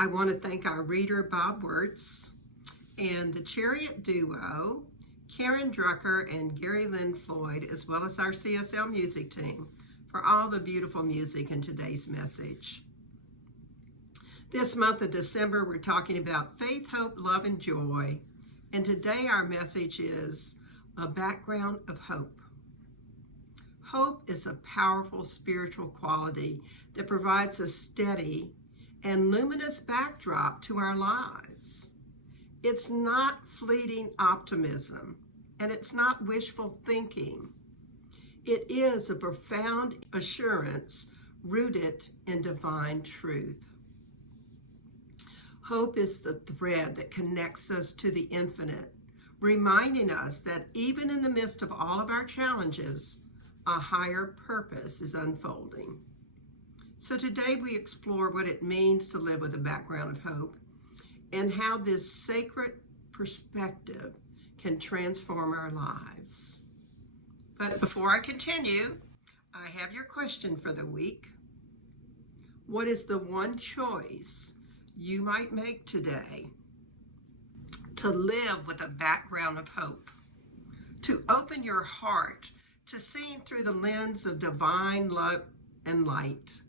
I want to thank our reader, Bob Wirtz, and the Chariot Duo, Karen Drucker and Gary Lynn Floyd, as well as our CSL music team, for all the beautiful music in today's message. This month of December, we're talking about faith, hope, love, and joy. And today our message is a background of hope. Hope is a powerful spiritual quality that provides a steady and luminous backdrop to our lives. It's not fleeting optimism, and it's not wishful thinking. It is a profound assurance rooted in divine truth. Hope is the thread that connects us to the infinite, reminding us that even in the midst of all of our challenges, a higher purpose is unfolding. So today we explore what it means to live with a background of hope and how this sacred perspective can transform our lives. But before I continue, I have your question for the week. What is the one choice you might make today to live with a background of hope, to open your heart to seeing through the lens of divine love and light,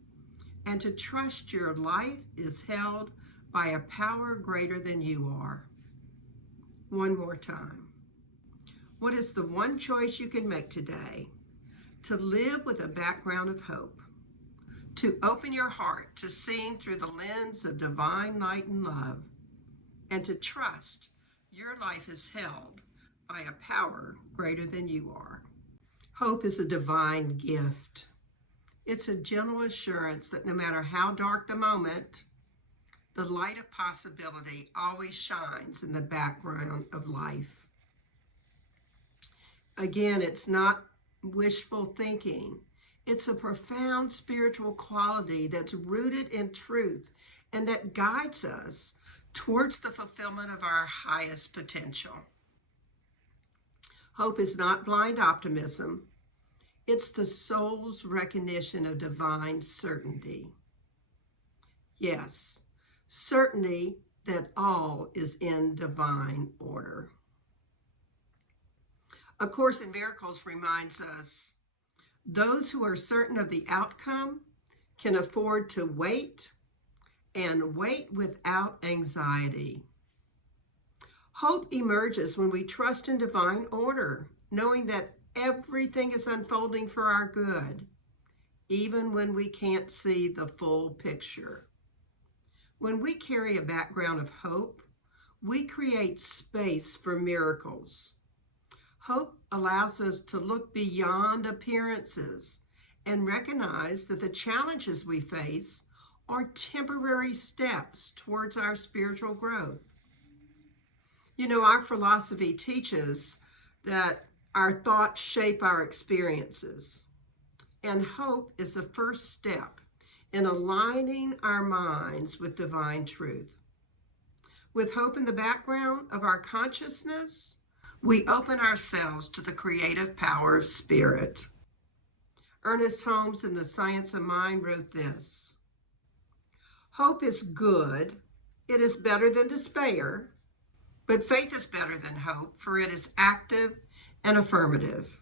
and to trust your life is held by a power greater than you are? One more time. What is the one choice you can make today to live with a background of hope, to open your heart to seeing through the lens of divine light and love, and to trust your life is held by a power greater than you are? Hope is a divine gift. It's a gentle assurance that no matter how dark the moment, the light of possibility always shines in the background of life. Again, it's not wishful thinking. It's a profound spiritual quality that's rooted in truth and that guides us towards the fulfillment of our highest potential. Hope is not blind optimism. It's the soul's recognition of divine certainty. Yes, certainty that all is in divine order. A Course in Miracles reminds us, those who are certain of the outcome can afford to wait and wait without anxiety. Hope emerges when we trust in divine order, knowing that everything is unfolding for our good, even when we can't see the full picture. When we carry a background of hope, we create space for miracles. Hope allows us to look beyond appearances and recognize that the challenges we face are temporary steps towards our spiritual growth. You know, our philosophy teaches that our thoughts shape our experiences, and hope is the first step in aligning our minds with divine truth. With hope in the background of our consciousness, we open ourselves to the creative power of spirit. Ernest Holmes in The Science of Mind wrote this: "Hope is good, it is better than despair, but faith is better than hope, for it is active and affirmative."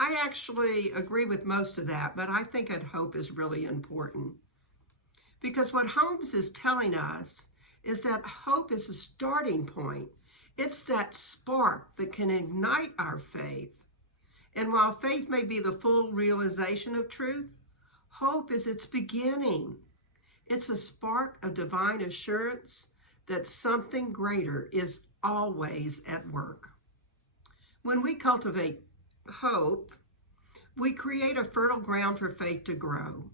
I actually agree with most of that, but I think that hope is really important. Because what Holmes is telling us is that hope is a starting point. It's that spark that can ignite our faith. And while faith may be the full realization of truth, hope is its beginning. It's a spark of divine assurance that something greater is always at work. When we cultivate hope, we create a fertile ground for faith to grow.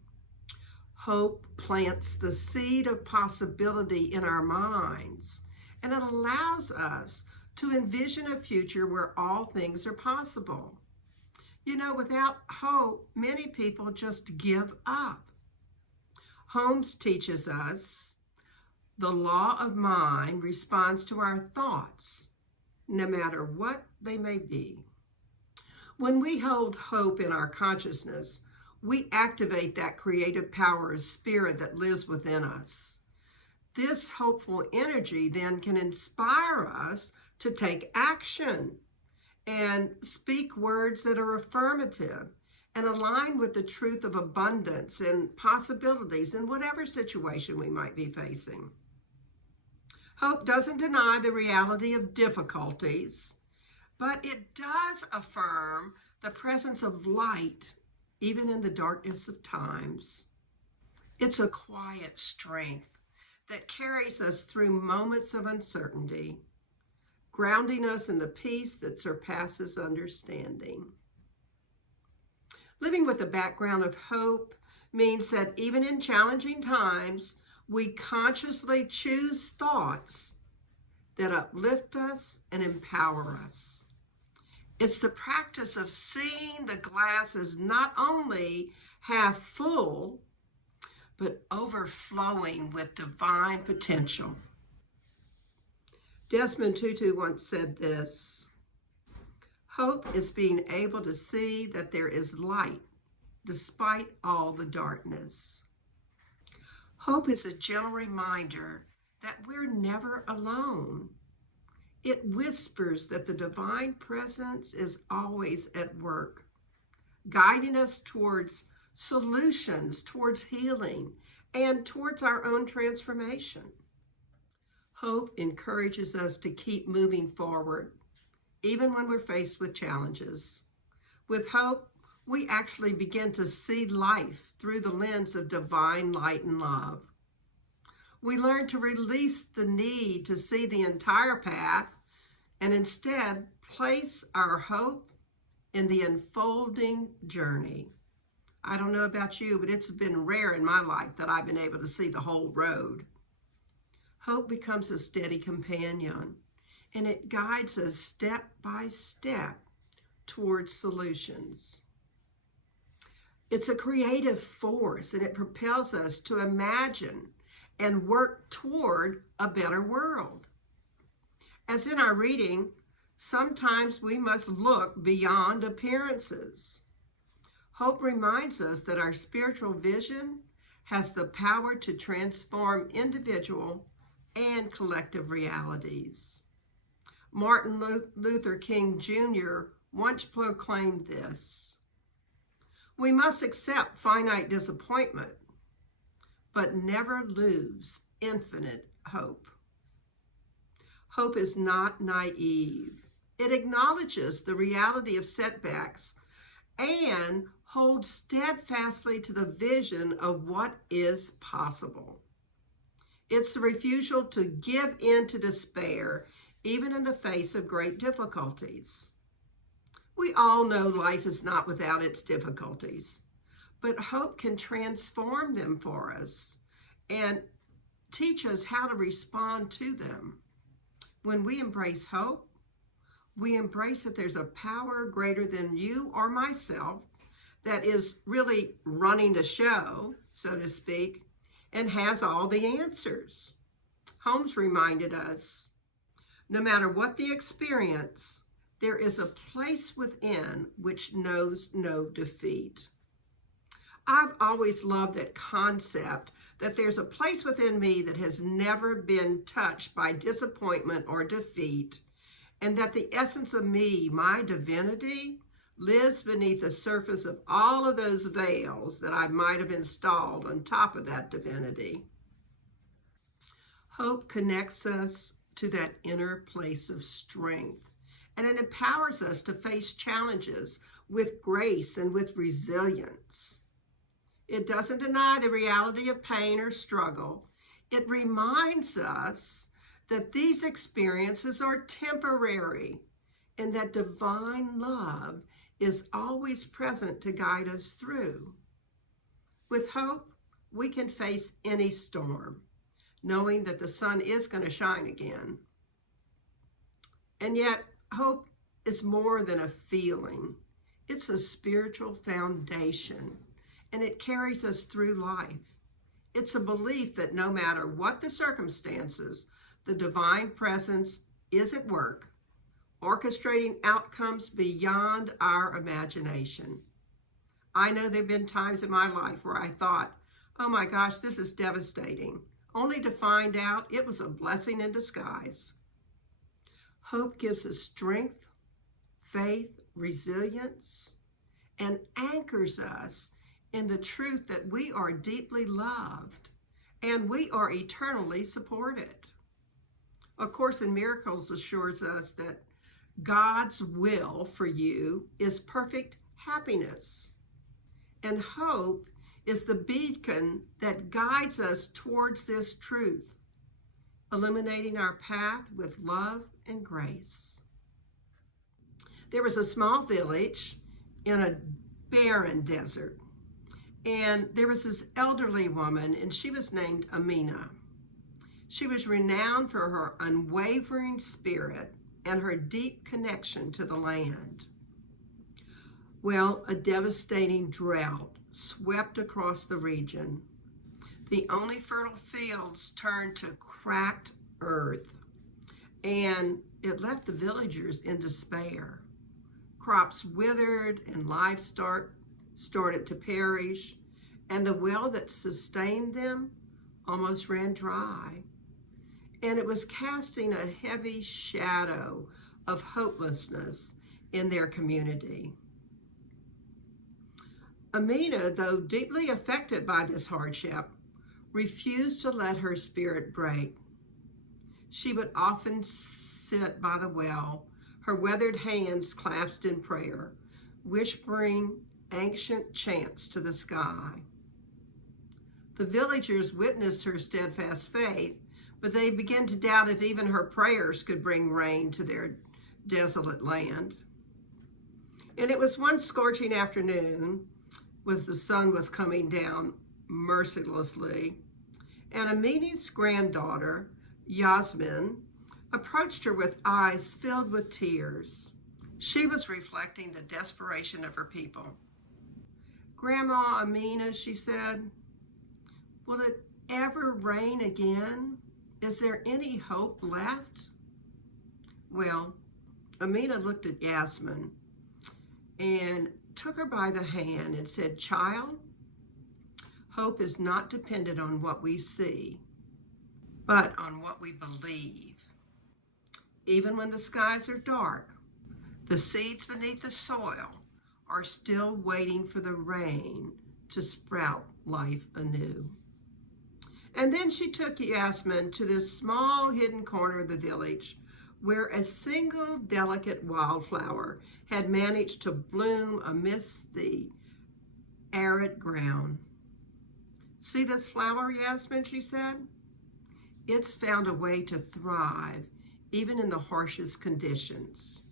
Hope plants the seed of possibility in our minds, and it allows us to envision a future where all things are possible. You know, without hope, many people just give up. Holmes teaches us the law of mind responds to our thoughts, no matter what they may be. When we hold hope in our consciousness, we activate that creative power of spirit that lives within us. This hopeful energy then can inspire us to take action and speak words that are affirmative and align with the truth of abundance and possibilities in whatever situation we might be facing. Hope doesn't deny the reality of difficulties, but it does affirm the presence of light, even in the darkness of times. It's a quiet strength that carries us through moments of uncertainty, grounding us in the peace that surpasses understanding. Living with a background of hope means that even in challenging times, we consciously choose thoughts that uplift us and empower us. It's the practice of seeing the glass as not only half full, but overflowing with divine potential. Desmond Tutu once said this: hope is being able to see that there is light despite all the darkness. Hope is a gentle reminder that we're never alone. It whispers that the divine presence is always at work, guiding us towards solutions, towards healing, and towards our own transformation. Hope encourages us to keep moving forward, even when we're faced with challenges. With hope, we actually begin to see life through the lens of divine light and love. We learn to release the need to see the entire path and instead place our hope in the unfolding journey. I don't know about you, but it's been rare in my life that I've been able to see the whole road. Hope becomes a steady companion, and it guides us step by step towards solutions. It's a creative force, and it propels us to imagine and work toward a better world. As in our reading, sometimes we must look beyond appearances. Hope reminds us that our spiritual vision has the power to transform individual and collective realities. Martin Luther King Jr. once proclaimed this: we must accept finite disappointment, but never lose infinite hope. Hope is not naive. It acknowledges the reality of setbacks and holds steadfastly to the vision of what is possible. It's the refusal to give in to despair, even in the face of great difficulties. We all know life is not without its difficulties, but hope can transform them for us and teach us how to respond to them. When we embrace hope, we embrace that there's a power greater than you or myself that is really running the show, so to speak, and has all the answers. Holmes reminded us, no matter what the experience, there is a place within which knows no defeat. I've always loved that concept that there's a place within me that has never been touched by disappointment or defeat, and that the essence of me, my divinity, lives beneath the surface of all of those veils that I might have installed on top of that divinity. Hope connects us to that inner place of strength, and it empowers us to face challenges with grace and with resilience. It doesn't deny the reality of pain or struggle. It reminds us that these experiences are temporary and that divine love is always present to guide us through. With hope, we can face any storm, knowing that the sun is going to shine again. And yet, hope is more than a feeling. It's a spiritual foundation, and it carries us through life. It's a belief that no matter what the circumstances, the divine presence is at work, orchestrating outcomes beyond our imagination. I know there have been times in my life where I thought, oh my gosh, this is devastating. only to find out it was a blessing in disguise. Hope gives us strength, faith, resilience, and anchors us in the truth that we are deeply loved and we are eternally supported. A Course in Miracles assures us that God's will for you is perfect happiness. And hope is the beacon that guides us towards this truth, illuminating our path with love and grace. There was a small village in a barren desert, and there was this elderly woman, and she was named Amina. She was renowned for her unwavering spirit and her deep connection to the land. Well, a devastating drought swept across the region. The only fertile fields turned to cracked earth, and it left the villagers in despair. Crops withered and livestock started to perish, and the well that sustained them almost ran dry. And it was casting a heavy shadow of hopelessness in their community. Amina, though deeply affected by this hardship, refused to let her spirit break. She would often sit by the well, her weathered hands clasped in prayer, whispering ancient chants to the sky. The villagers witnessed her steadfast faith, but they began to doubt if even her prayers could bring rain to their desolate land. And it was one scorching afternoon, as the sun was coming down mercilessly, and Amina's granddaughter, Yasmin, approached her with eyes filled with tears. She was reflecting the desperation of her people. "Grandma Amina," she said, "will it ever rain again? Is there any hope left?" Well, Amina looked at Yasmin and took her by the hand and said, "Child, hope is not dependent on what we see, but on what we believe. Even when the skies are dark, the seeds beneath the soil are still waiting for the rain to sprout life anew." And then she took Yasmin to this small hidden corner of the village where a single delicate wildflower had managed to bloom amidst the arid ground. "See this flower, Yasmin," she said. "It's found a way to thrive even in the harshest conditions.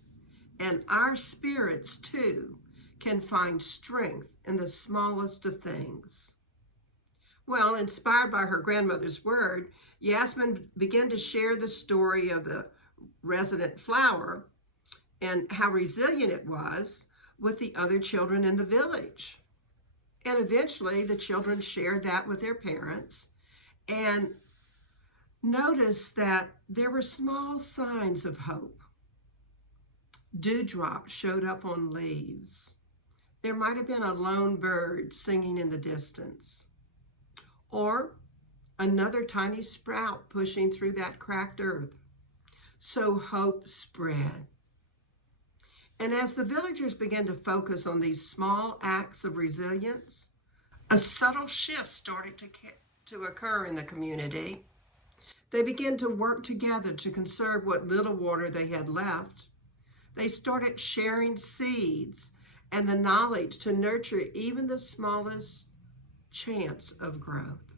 And our spirits, too, can find strength in the smallest of things." Well, inspired by her grandmother's word, Yasmin began to share the story of the resident flower and how resilient it was with the other children in the village. And eventually the children shared that with their parents and noticed that there were small signs of hope. Dewdrops showed up on leaves. There might have been a lone bird singing in the distance, or another tiny sprout pushing through that cracked earth. So hope spread. And as the villagers began to focus on these small acts of resilience, a subtle shift started to occur in the community. They began to work together to conserve what little water they had left. They started sharing seeds and the knowledge to nurture even the smallest chance of growth.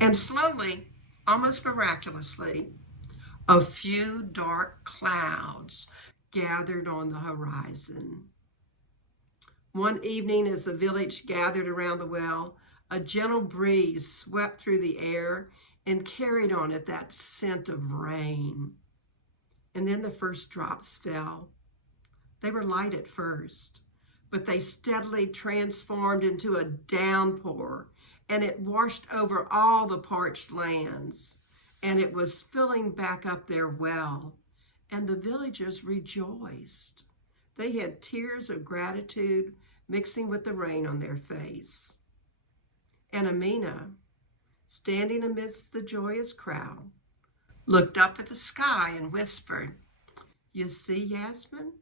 And slowly, almost miraculously, a few dark clouds gathered on the horizon. One evening, as the village gathered around the well, a gentle breeze swept through the air and carried on it that scent of rain. And then the first drops fell. They were light at first, but they steadily transformed into a downpour, and it washed over all the parched lands, and it was filling back up their well, and the villagers rejoiced. They had tears of gratitude mixing with the rain on their face. And Amina standing amidst the joyous crowd, looked up at the sky and whispered, "You see, Yasmin,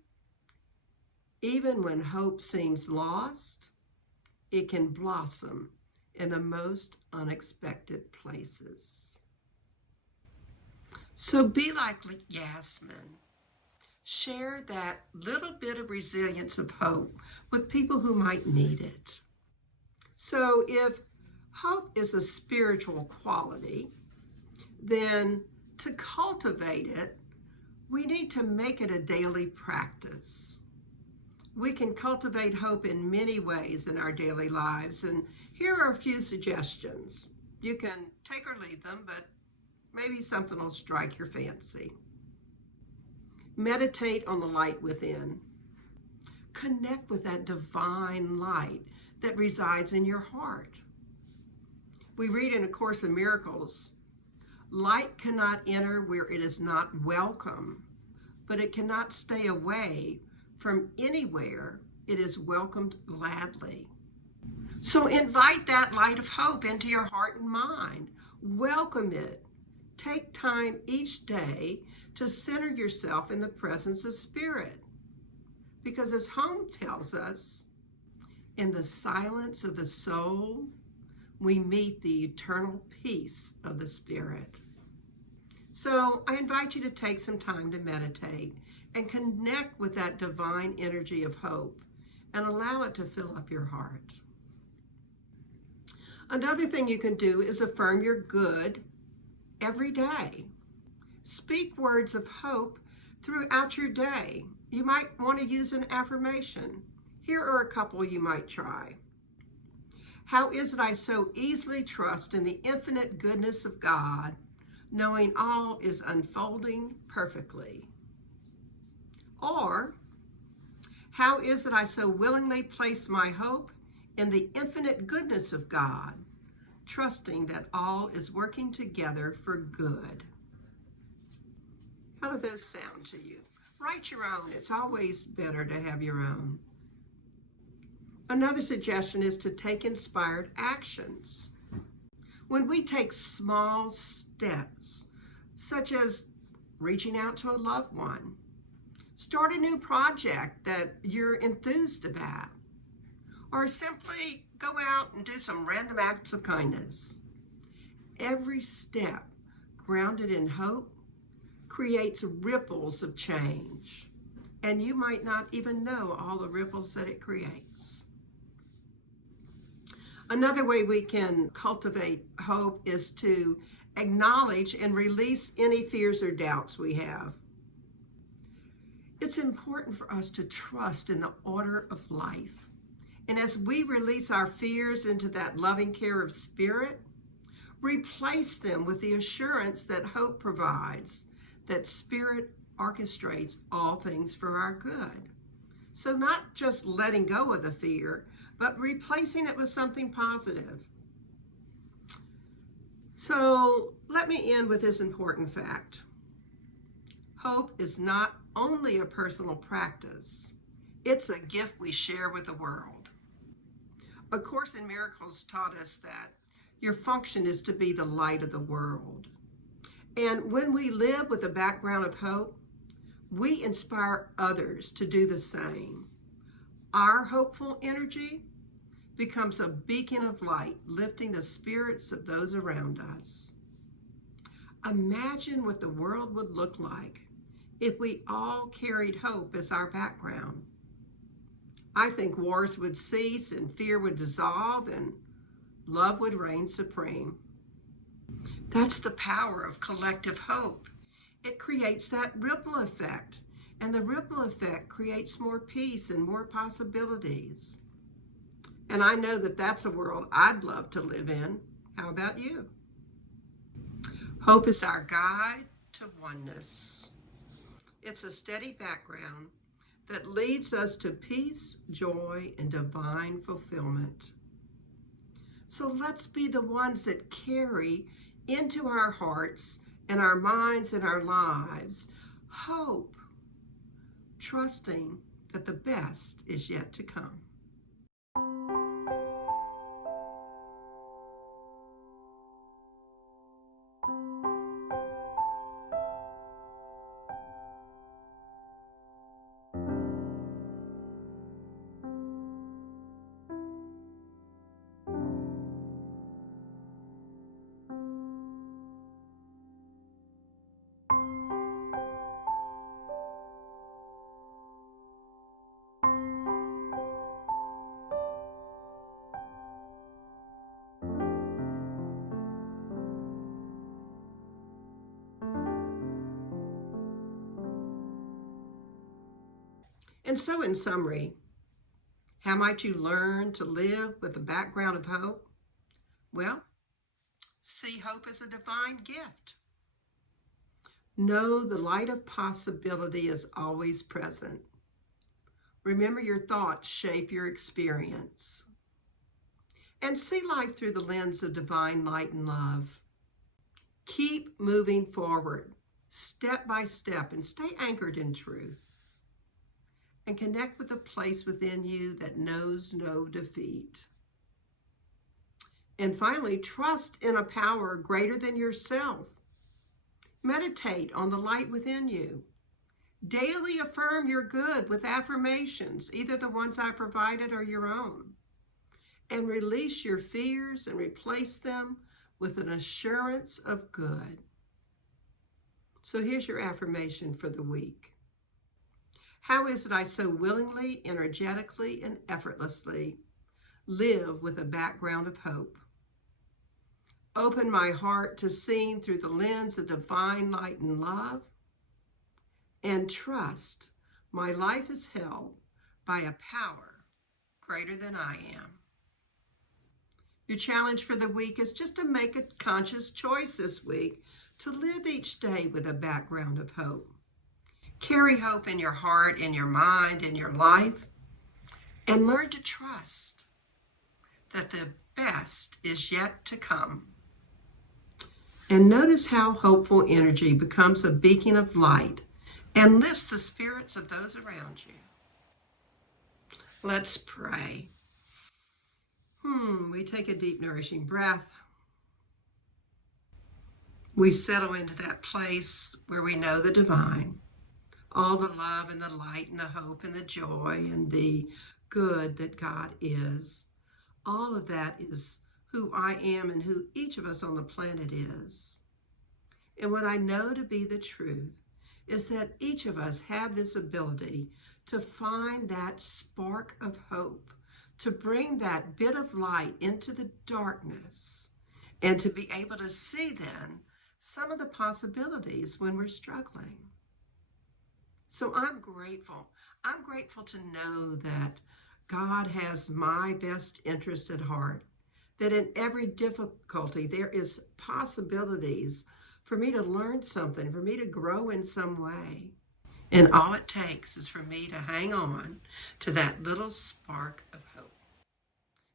even when hope seems lost, it can blossom in the most unexpected places." So be like Yasmin. Share that little bit of resilience of hope with people who might need it. So if hope is a spiritual quality, then to cultivate it, we need to make it a daily practice. We can cultivate hope in many ways in our daily lives, and here are a few suggestions. You can take or leave them, but maybe something will strike your fancy. Meditate on the light within. Connect with that divine light that resides in your heart. We read in A Course in Miracles, light cannot enter where it is not welcome, but it cannot stay away from anywhere it is welcomed gladly. So invite that light of hope into your heart and mind. Welcome it. Take time each day to center yourself in the presence of Spirit. Because as Home tells us, in the silence of the soul, we meet the eternal peace of the Spirit. So I invite you to take some time to meditate and connect with that divine energy of hope and allow it to fill up your heart. Another thing you can do is affirm your good every day. Speak words of hope throughout your day. You might want to use an affirmation. Here are a couple you might try. How is it I so easily trust in the infinite goodness of God, knowing all is unfolding perfectly? Or, how is it I so willingly place my hope in the infinite goodness of God, trusting that all is working together for good? How do those sound to you? Write your own. It's always better to have your own. Another suggestion is to take inspired actions. When we take small steps, such as reaching out to a loved one, start a new project that you're enthused about, or simply go out and do some random acts of kindness. Every step grounded in hope creates ripples of change, and you might not even know all the ripples that it creates. Another way we can cultivate hope is to acknowledge and release any fears or doubts we have. It's important for us to trust in the order of life. And as we release our fears into that loving care of Spirit, replace them with the assurance that hope provides, that Spirit orchestrates all things for our good. So not just letting go of the fear, but replacing it with something positive. So let me end with this important fact. Hope is not only a personal practice, it's a gift we share with the world. A Course in Miracles taught us that your function is to be the light of the world. And when we live with a background of hope, we inspire others to do the same. Our hopeful energy becomes a beacon of light, lifting the spirits of those around us. Imagine what the world would look like if we all carried hope as our background. I think wars would cease and fear would dissolve and love would reign supreme. That's the power of collective hope. It creates that ripple effect, and the ripple effect creates more peace and more possibilities. And I know that that's a world I'd love to live in. How about you? Hope is our guide to oneness. It's a steady background that leads us to peace, joy, and divine fulfillment. So let's be the ones that carry into our hearts and our minds and our lives hope, trusting that the best is yet to come. And so in summary, how might you learn to live with a background of hope? Well, see hope as a divine gift. Know the light of possibility is always present. Remember, your thoughts shape your experience. And see life through the lens of divine light and love. Keep moving forward, step by step, and stay anchored in truth. And connect with a place within you that knows no defeat. And finally, trust in a power greater than yourself. Meditate on the light within you. Daily affirm your good with affirmations, either the ones I provided or your own. And release your fears and replace them with an assurance of good. So here's your affirmation for the week. How is it I so willingly, energetically, and effortlessly live with a background of hope? Open my heart to seeing through the lens of divine light and love, and trust my life is held by a power greater than I am. Your challenge for the week is just to make a conscious choice this week to live each day with a background of hope. Carry hope in your heart, in your mind, in your life, and learn to trust that the best is yet to come. And notice how hopeful energy becomes a beacon of light and lifts the spirits of those around you. Let's pray. We take a deep, nourishing breath. We settle into that place where we know the divine, all the love and the light and the hope and the joy and the good that God is. All of that is who I am and who each of us on the planet is. And what I know to be the truth is that each of us have this ability to find that spark of hope, to bring that bit of light into the darkness, and to be able to see then some of the possibilities when we're struggling. So I'm grateful. I'm grateful to know that God has my best interest at heart, that in every difficulty there is possibilities for me to learn something, for me to grow in some way. And all it takes is for me to hang on to that little spark of hope.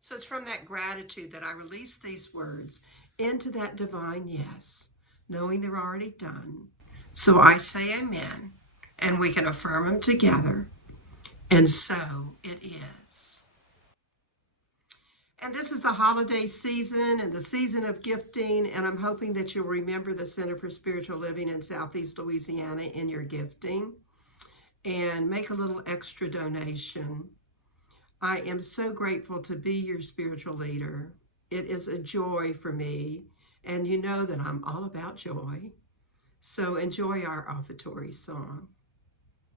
So it's from that gratitude that I release these words into that divine yes, knowing they're already done. So I say amen, and we can affirm them together. And so it is. And this is the holiday season and the season of gifting, and I'm hoping that you'll remember the Center for Spiritual Living in Southeast Louisiana in your gifting and make a little extra donation. I am so grateful to be your spiritual leader. It is a joy for me, and you know that I'm all about joy. So enjoy our offertory song.